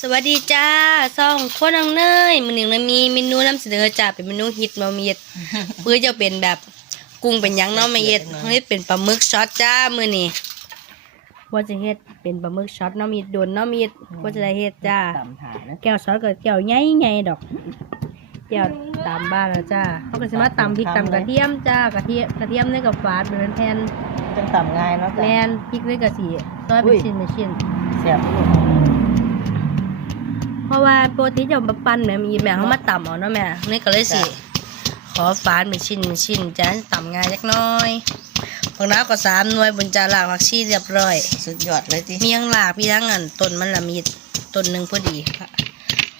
สวัสดีจ้าซ่องโคนังเนยมือหนึ่งเรามีเมนูนำเสนอจ้าเป็นเมนูฮิตมาเมียดเพื่อจะเป็นแบบกุ้งเป็นหยังเนาะมาเย็ดเฮ้ยเป็นปลาหมึกช็อตจ้ามือนี่ว่าจะเฮ็ดเป็นปลาหมึกช็อตเนาะมีดโดนเนาะมีดว่าจะได้เฮ็ดจ้าตำถานะแก้วซอสกับแก้วใหญ่ใหญ่ดอกแก้วตามบ้านแล้วจ้าเขาก็จะมาตำพริกตำกระเทียมจ้ากระเทียมกระเทียมเนี่ยกับฝาดเป็นแผ่นจังตำง่ายเนาะแมจ้ะนพริกด้วยกระสีซอยเป็นชิ้นเป็นชิ้นแซ่บที่สุด เพราะว่าโปกติจะเอามาปั้นแม่มีแม่เขามาต่ำเอาเนาะแม่นี่ก็เลยสิ ขอฝานเป็นชิ้นเป็นชิ้นจ้าตำง่ายจักน้อยผักน้าก็สามหน่วยบนจานหลากผักชีเรียบร้อย สุดยอดเลยทีมีทั้งหลากมีทั้งอันต้นมันละมีต้นหนึ่งพอดีค่ะ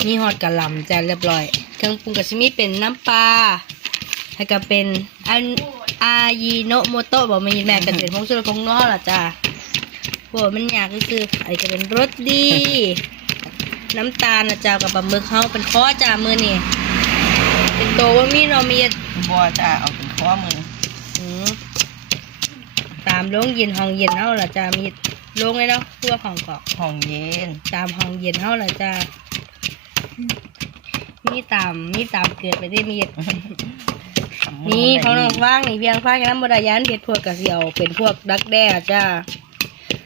มีฮอดกะหล่ำจ้าเรียบร้อยเครื่องปรุงก็จะมีเป็นน้ำปลาแล้วก็เป็นอันอายิโนโมโตะบอกมีแม่กันเป็นพงชูรสพงนอล่ะจ้าพวกมันอยากก็คือไอ้ก็เป็นรสดี น้ำตาลนะจ้ากับปลาหมึกเขาเป็นข้อจ้ามือนี่เป็นโตว่ามีเนาะมีบัวจ้าเอาเป็นข้อมืออืมตามโรงเย็นห้องเย็นเฮาล่ะจ้ามีโรงเลยเนาะพวกของเกาะห้องเย็น ตามห้องเย็นเฮาล่ะจ้ามีตามมีตามเกิดไปได้มีนี่เขาน้องฟางนี่เพียงฟางกันน้ำบดายันเผ็ดพวกกระเสียวเป็นพวกดักแด้จ้า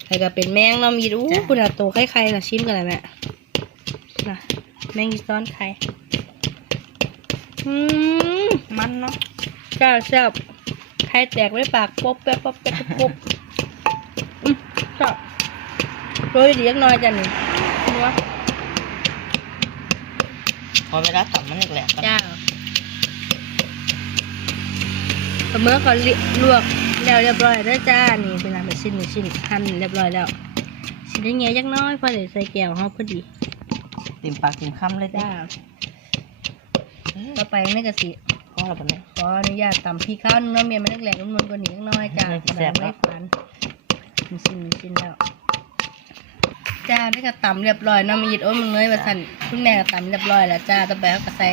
แล้วก็เป็นแมงเนาะมีอู้ปุ่นอะโตไข่ไข่น่ะชิมกันเลยแม่ น่ะแมงยีซ้อนไข่อืมมันเนาะจ้าแซ่บไข่แตกไว้ปากป๊บแป๊บป๊บแป๊บป๊บอืมจ้าโรยดีจักหน่อยจ้ะนี่นัวพอเวลาตำมันแหลกๆกันจ้าปลาเมื่อเขาลวกแล้วเรียบร้อยแล้วจ้านี่เป็นน้ำเป็นชิ้นเป็นชิ้นหั่นเรียบร้อยแล้วชิ้นได้เงี้ยจักหน้อยพอเดี๋ยวใส่แก้วเขาพอดี ติมปากติมคำเลยจ้าจ้าต่อไปนี่ก็สิพ่อเราเป็นไง ขออนุญาตตำพี่ข้าวนึงเนาะเมียมันแหลกๆนุ่มๆกว่านี้จักหน้อยจ้าแซ่บไม่เนาะฝันมีชิ้นมีชิ้นแล้วจ้านี่ก็ตำเรียบร้อยเนาะมีดโอ้ยมึงเนยมาสั่นคุณแม่ก็ตำเรียบร้อยแล้วจ้าต่อไปเขาก็ใส่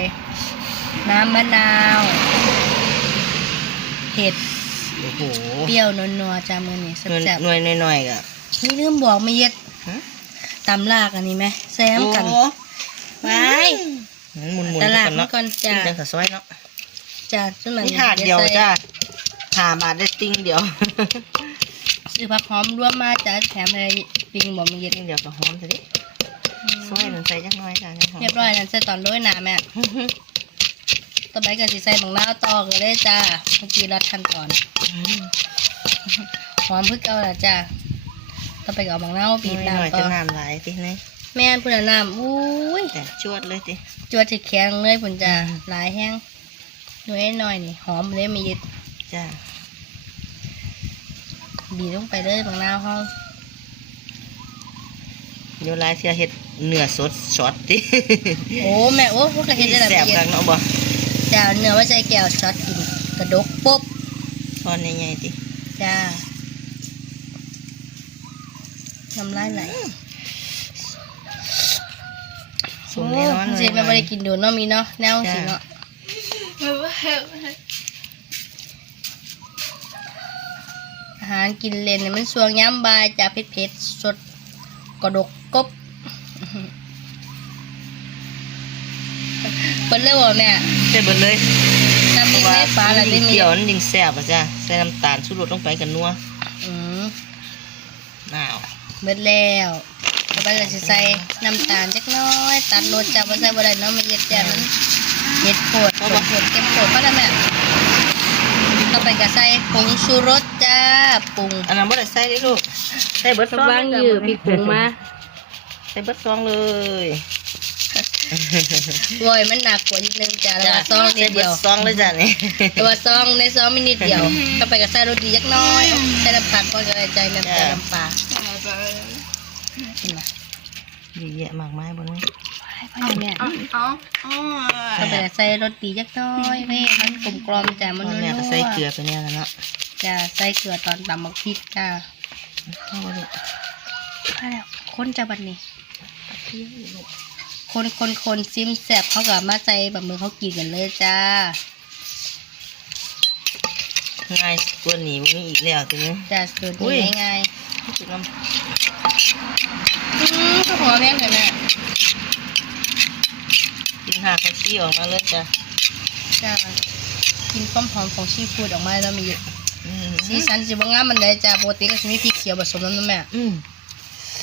น้ำมะนาวเผ็ดโอ้โหเปรี้ยวนัวๆจ้ามือนี่หน่วยแซ่บหน่วยหน่อยๆก็ๆนี่ลืมบอกไม่เย็ดฮะตำลากอันนี้ไหมแซมกัน โอ้ ไปมันหมุนๆตลาดเนาะมาก่อนจ้ะจังสะซอยเนาะจ้าซึ่งมันนี่ถาดเดียวจ้าหาบาทได้ติ้งเดียวซื้อผักหอมรวมมาจ้าแถมอะไรปิงบอกไม่เย็ดติ้งเดียวก็หอมสิซอยมันใส่จักหน่อยจ้าจังหอมเรียบร้อยนั่นใส่ตอนโรยหนาแม่ต่อไปก็สิใส่บังนาวต่อกันเลยจ้าเมื่อกี้รัดขั้นตอนหอมพึ่เก่าและจ้าต่อไปก็เอาบังนาวปีบีบหน่อยน้ำต่จะอน้ำหลายสินี่ แม่นพุ่นนะน้ำอุ้ยแต่จวดเลยสิจวดจะแข็งเลยพุ่นจ้าหลายแห้งหน่วยน้อยนี่หอมเลยมีดจ้าบีบลงไปเลยบังนาวห้องเดี๋ยวลายเสียเห็ดเนื้อสดช็อตดิโอ้แม่โอ้พวกกระเฮ็ดได้แสละบเอียกัดนเนาะบ่จ้าเนื้อว่าใจแก้วช็อตกินกระดกปุ๊บตอนใหญ่ๆดิจ้าน้ำลายไหล สมแน่นอนโอ้เลเจ๊ยแม่ไม่ได้กินโดนเนาะมีเนาะแนวสิเนาะอาหารกินเล่นเนี่ยมันสวงย้ำบายจ้าเผ็ดเผ็ดๆสดกระดกกบเปิดเลยบ่แม่ใส่เบิดเลยน้ำเพมีราะว่าไม่ปลาอะไรมันไม่ยิ่งมีเกี่ยวมันยิ่งแสบอะจ้ะใส่น้ำตาลชูรสลงไปกันนัวอืมหนาวเบิดแล้ว ต่อไปก็จะใส่น้ำตาลจักหน้อย ตัดรสจ้าบ่ใส่บ่ได้เนาะมันเย็ดแจ่มันเย็ดโผดโผดโผดเก็บโผดเพราะนั่นแหละต่อไปก็ใส่ผงชูรสจ้าปรุงอันนั้นบ่ได้ใส่ได้ลูกใส่เบิดซองวางอยู่พริกผงมาใส่เบิดซองเลยโวยมันหนักกว่านิดนึงจ้าแล้วจ้ะก็ซองนิใส่ดเบิเดีดยวซองเลยจ้ะนี่แต่ว่าซองในซองมีนิดเดียวต่อไปก็ใส่รสดีจักหน้อยใส่น้ำตาลก่อนก็ได้ใจน้ำตาลน้ำปลา เห็นไหมดีแยะมากมายบ่นี้พ่อแม่อ๋ออ๋อก็ไปใส่รสดีจักหน้อยเว้ยมันกลมกลอมจ้ะมันพ่อนัวแม่ก็ๆใส่เกลือไปเนี่ยแล้วเนาะจ้ะใส่เกลือตอนตำมักพริกจ้าเอาบ่ลูกมาแล้วคนจะบัดนี้คนคนคนซิมแซ่บเขากับมาใจแบบมือเขากินกันเลยจ้าง่ายกว่านี้บ่มีอีกแล้วทีนี้จ้าสูตรอุ้ยนี้ง่าย รู้สึกน้ๆอืมข้าวหอมแม่งเลยแม่ำหาเขาชี้ออกมาเลยจ้ะจ้ากินความหอมของซีฟู้ดออกมาแล้วมีอืมสีสันสิบ่งามมันได้จ้าปกติก็สิมีพริกเขียวผสมน้ำนะแม่อืม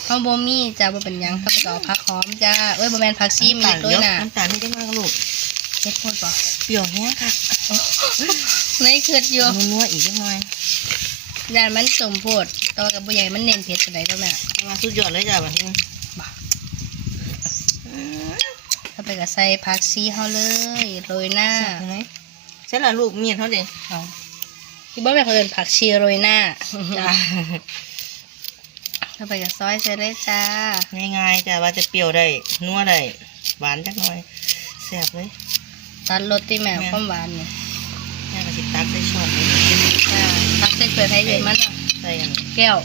เฮาบ่มีจ้าบ่เป็นหยังเขาก็เอาผักหอมจ้าเอ้ยบ่แม่นผักซีมีน้ำตาลตัวเยอะน่ะน้ำตาลนี่จังมากลูกเฮ็ดโพดบ่เปรี้ยวแห้งค่ะในเกิดอยู่นัวๆอีกจังหน่อ ยย่านมันสมโพดแตัวากับบ่ใหญ่มันเน้นเผ็ดปานใดตัวแม่มาสุดยอดเลยจ้ะบัดนี้บ่ถ้าไปก็ใส่ผักซีเฮาเลยโรยหน้าเห็นไหมใช่ละลูกเมียนเขาเด็เอาที่บ่แม่นเขาเอิ้นผักชีโรยหน้าจ้าถ้าไปก็ซอยใส่เลยจ้าง่ายๆจ้ะว่าจะเปรี้ยวได้นัวได้หวานจักหน่อยแซ่บเลยตัดรสที่แม่แม่ความหวานนี่ แม่ก็สิตักใส่ช้อนเลยจ้าตักใส่เปลือกให้เยอะมันอะใส่อันแก้ว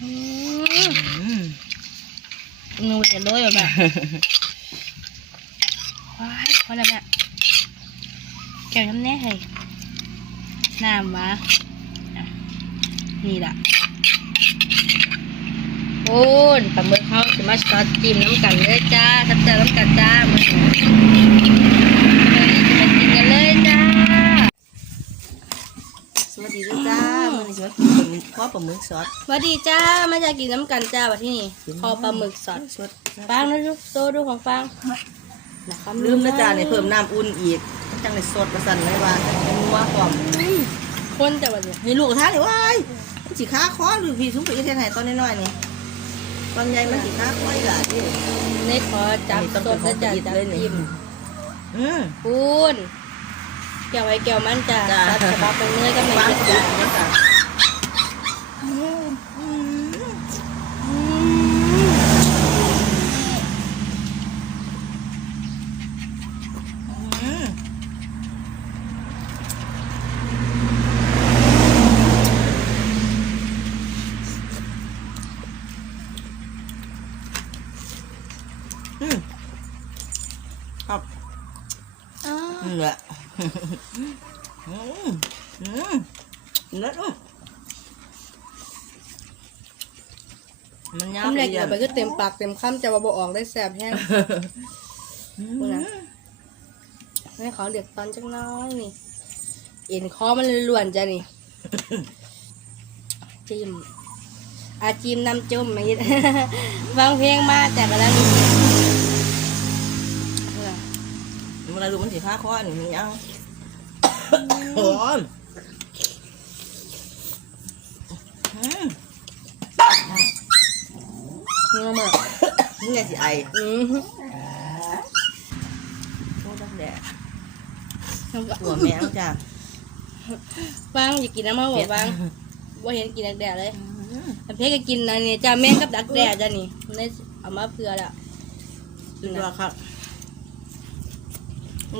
อืมอืมนูจะโรยแบบว้ายพอแล้วแม่แก้วน้ำแน่เฮ้ยน้ำวะอะนี่ละโอ้นปลาหมึกเขาจะมาซอสจิ้มน้ำกันเลยจ้าทับเจอน้ำกันจ้ามันจะมากินกันเลยจ้า สวัสดีด้วยจ้ามื้อนี้สิมา กินปลาหมึกข้อปลาหมึกซอสสวัสดีจ้ามาจากกินน้ำกันจ้าวันที่นี่คอปลาหมึกสดสดฟางนะลูกโซดูของฟางนะครับลืมนะจ้าเนี่ยเพิ่มน้ำอุ่นอีกจังเลยสดประสันเลยว่าเป็นนัวหอมคนแต่วันนี้นี่ลูกกระทะนี่ว้ายมันสิค้าคอหรือพี่ซุ้มไปอีเทนไห้ตอนน้อยๆนี่ตอนใหญ่มันสิค้าคออีหล่ะนี่เน็ตขอจับอันนี้ต้องสเป็ดนของและจัดอีทจับเลยนี่จิ้มอืมปูนแก้วไว้แก้วมันจ้าจ้าตัดฉบับเป็นเนื้อกับเนื้วางอสุจ้าดเลยจ้ะ อืมอืมอืมครับอ๋ออืมแหละอืมอืมเลิศอืมมันยาว คำ แรกดีเดี๋ยวไปก็เต็มปากเต็มคำจะมาบอกออกได้แสบแห้งอืพูดนะมให้ขอเดือดตอนจังน้อยนี่ เอ็นคอมันล้วนๆจ้ะนี่ จิ้มอาจิ้มน้ำจุ่มมาฮิตฟังเพลงมาแต่ก็แล้วนี่เวลาดูมันสีฟ้าคอนี่มันยังโอ้ยอืม เนื้อมากนี่ไงสิไออืมโอ้ดักแดดตัวแมวจ้ะฟังอย่ากินน้ำมันบอกฟังว่าเห็นกินดักแด่เลยอืมแต่เพชรก็กินอันนี้จ้าแม่กับดักแด่จ้ะนี่ได้เอามาเผื่อแล้วสุดยอดครับ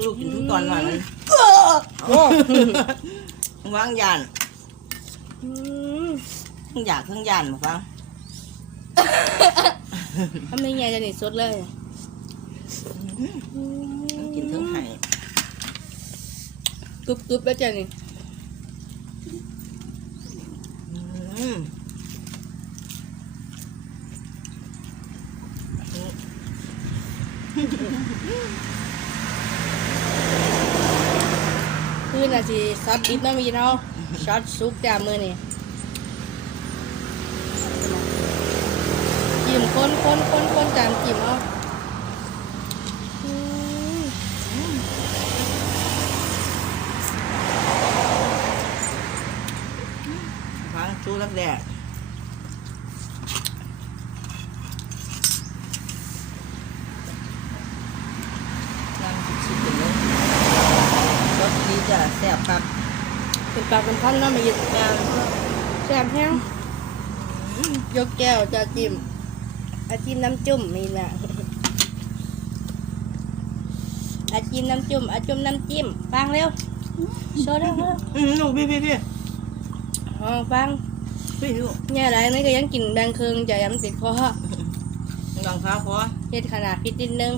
ลูกกินทุกตอนวันมันโอ้วางยานอืมทั้งอยากทั้งยานมาฟัง ทำยังไงจะนี่สดเลยอืมกินทั้งไห่กรุบกรุบแล้วจ้ะนี่อืมคือน่ะสิซอสดิบน้ำมีเนาะช็อตซุปจ้ามือนี่ จิ้มคนคนคนคนจานจิ้มเอาฟังชูรักแดดนั่งชิมๆกันเลยรสดีจ้ะแซ่บครับเป็นปลากเป็นพันเนาะมีงานแซ่บแห้งยกแก้วจะจิ้ม อาจิ้มน้ำจุ่มมีน่ะอาจิ้มน้ำจุ่มอาจุ่มน้ำจิ้มฟังเร็วโชว์เร็วเร็วอืมลูกพี่พี่พี่อ๋อฟังพี่ลูกเนี่ยอะไรนี่ก็ยังกินแบงเคืองจะย้ำติดคอลองข้าวพอเฮ็ดขนาดพิษนิดนึง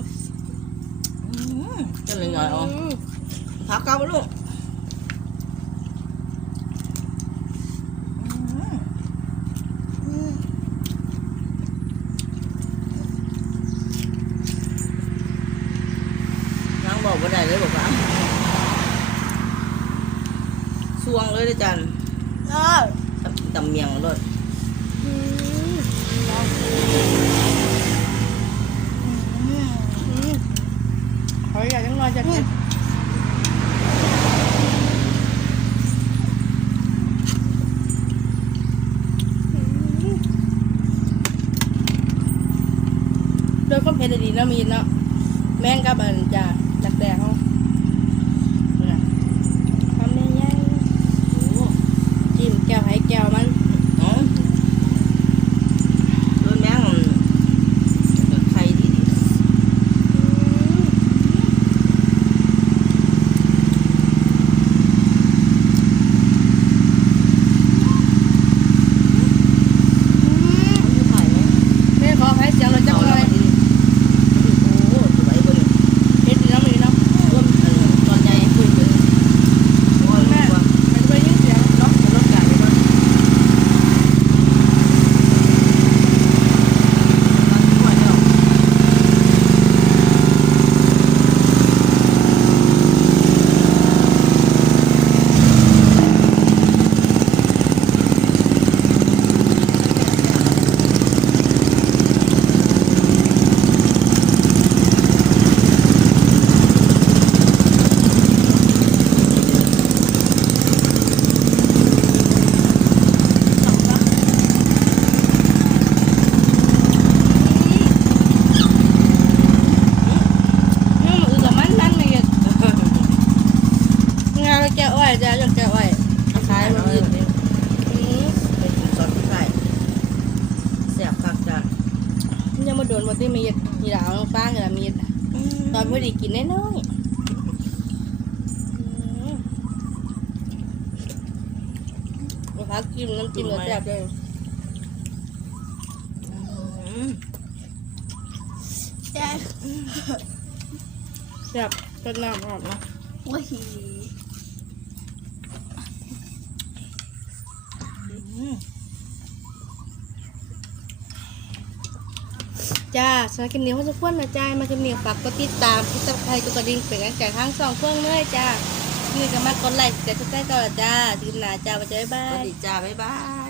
อืมจะเลยหน่อยเอ๋อมพักเก้าไปลูก บ่ได้เลยบอกว่าสวงเลยเลยจันเออตำตำเมียงรสอืมอืมขออยากจังหน่อยจะกินโดยความเผ็ดดีเนาะมีเนาะแม่งกับอันจ้า จากแดงเขาน่ะทำได้ยัง โอ้ จิ้มแก้วให้แก้วมัน อ๋อโดนแมงกับไข่ดีดี ถ่ายไหม แม่ขอให้เสียงเราจังเลย โอ้สวยเบน เฮ็ดดีเนาะมีเนาะ ร่วมตอนใหญ่คุยกันโอ้ย แม่ ว่า มันไปยินเสียงเนาะ จะลดการไปก่อนตอนที่ว่าเนี่ย นี่มันอือกับมันนั่นนี่งานแก้วอ้อยจ้ะอยากแก้วอ้อยขายมันอืออืม เป็นซอสที่ใส่แซ่บคักจ้ะ ยังมา โดนบ่ที่มีดมีดาวน้องฟ้ากับมีดตอนพอดีกินน้อยๆอืมเอาพักจิ้มน้ำจิ้มแล้วแซ่บเลยอืมแซ่บต้นน้ำหอมเนาะโอ้ย อืม จ้าสำหรับคลิปนี้เขอจะควนนะจ้ามาคลิปนี้ฝากกดติดตามกดซับสไครต์กดกระดิ่งเป็นกำลังใจทั้งสองเครื่องเลยจ้านี่ก็มากดไลค์กดติดตามกันจ้าทีมหน้าจ้าไปเจอบ๊ายบายสวัสดีจ้าบ๊ายบาย